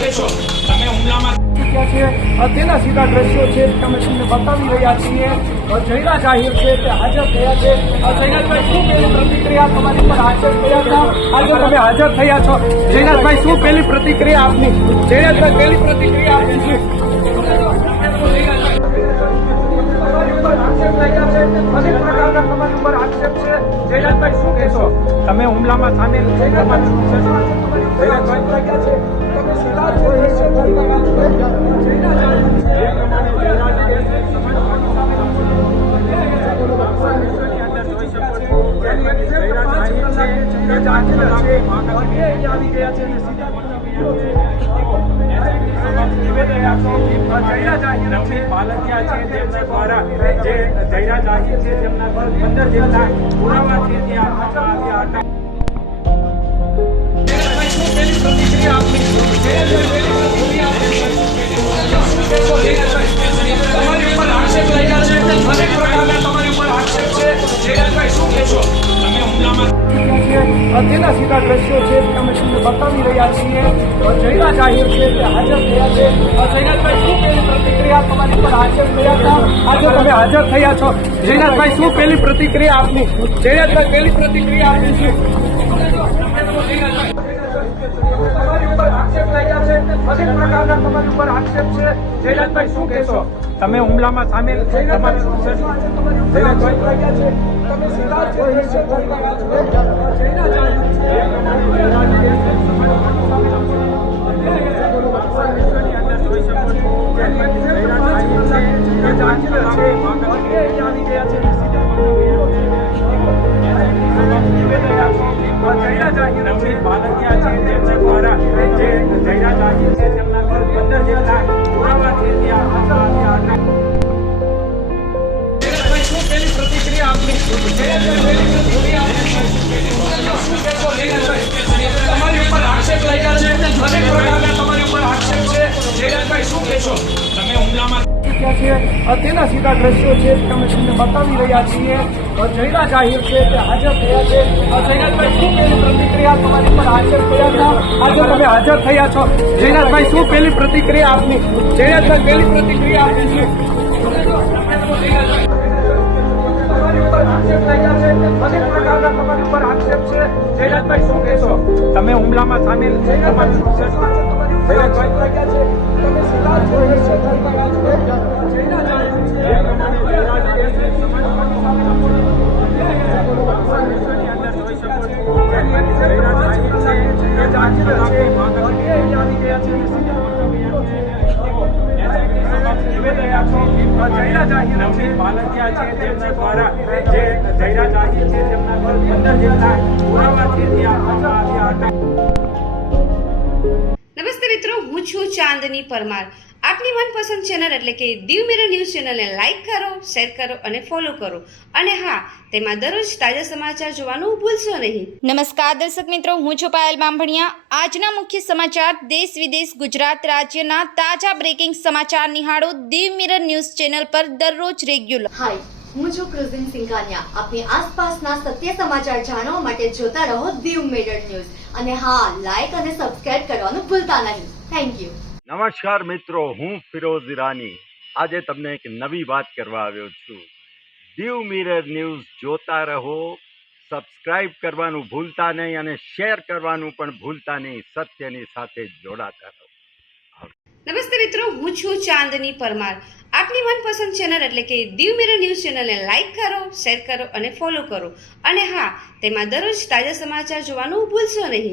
કહેશો? તમે હુમલામાં તેના સીધા દ્રશ્યો છે તમે તમને બતાવી રહ્યા છીએ. જયરા જાહેર છે તે હાજર થયા છે. જયરાજભાઈ, શું પહેલી પ્રતિક્રિયા તમારી પર હાજર થયા હતા? આજે તમે હાજર થયા છો. જયરાજભાઈ, શું પહેલી પ્રતિક્રિયા આપની? જયરાજભાઈ, પહેલી પ્રતિક્રિયા આપની શું? અનેક પ્રકારના તમારી ઉપર આક્ષેપ છે. જયરાજભાઈ, શું કહેશો? તમે હુમલામાં સામેલ છે. તેના સીધા દ્રશ્યો છે તમે તમને બતાવી રહ્યા છીએ. જયરા જાહેર છે તે હાજર થયા છે. જયરાજભાઈ, શું પહેલી પ્રતિક્રિયા તમારી પર હાજર થયા હતા? આજે તમે હાજર થયા છો. જયરાજભાઈ, શું પહેલી પ્રતિક્રિયા આપની? જયરાજભાઈ, પહેલી પ્રતિક્રિયા આપની શું? અનેક પ્રકારના તમારી ઉપર આક્ષેપ છે. જયરાજભાઈ, શું કહેશો? તમે હુમલામાં સામેલ છે. તમારી ઉપર આક્ષેપ લાગ્યા છે. અનેક પ્રકારના તમારી ઉપર આક્ષેપ છે. જયરાજભાઈ, શું કહેશો? તમે હુમલામાં તેના સીધા દ્રશ્યો છે તમે તમને બતાવી રહ્યા છીએ. જયરા જાહેર છે તે હાજર થયા છે. જયરાજભાઈ, શું પહેલી પ્રતિક્રિયા તમારી પર હાજર થયા હતા? આજે તમે હાજર થયા છો. જયરાજભાઈ, શું પહેલી પ્રતિક્રિયા આપની? જયરાજભાઈ, પહેલી પ્રતિક્રિયા આપની શું? અનેક પ્રકારના તમારી ઉપર આક્ષેપ છે. જયરાજભાઈ, શું કહેશો? તમે હુમલામાં સામેલ છે. નમસ્તે મિત્રો, હું છું ચાંદની પરમાર. આપની મનપસંદ ચેનલ એટલે કે દીવ મિરર ન્યૂઝ ચેનલને લાઈક કરો, શેર કરો અને ફોલો કરો. અને હા, તેમાં દરરોજ તાજા સમાચાર જોવાનું ભૂલશો નહીં. નમસ્કાર દર્શક મિત્રો, હું છું પાયલ બામભણિયા. આજના મુખ્ય સમાચાર દેશ વિદેશ ગુજરાત રાજ્યના તાજા બ્રેકિંગ સમાચાર નિહાળો દીવ મિરર ન્યૂઝ ચેનલ પર દરરોજ રેગ્યુલર. હાય, હું છું ક્રુઝિન સિંઘાનિયા. આપની આસપાસના સત્ય સમાચાર જાણવા માટે જોતા રહો દીવ મિરર ન્યૂઝ. અને હા, લાઈક અને સબસ્ક્રાઇબ કરવાનું ભૂલતા નહીં. Thank you. નમસ્કાર મિત્રો, હું ફિરોઝ ઈરાની. આજે તમને એક નવી વાત કરવા આવ્યો છું. દીવ મિરર ન્યૂઝ જોતા રહો, સબસ્ક્રાઇબ કરવાનું ભૂલતા નહીં અને શેર કરવાનું પણ ભૂલતા નહીં. સત્યની સાથે જોડાતા રહો. નમસ્તે મિત્રો, હું છું ચાંદની પરમાર. આપની મનપસંદ ચેનલ એટલે કે દીવ મિરર ન્યૂઝ ચેનલને લાઈક કરો, શેર કરો અને ફોલો કરો. અને હા, તેમાં દરરોજ તાજા સમાચાર જોવાનું ભૂલશો નહીં.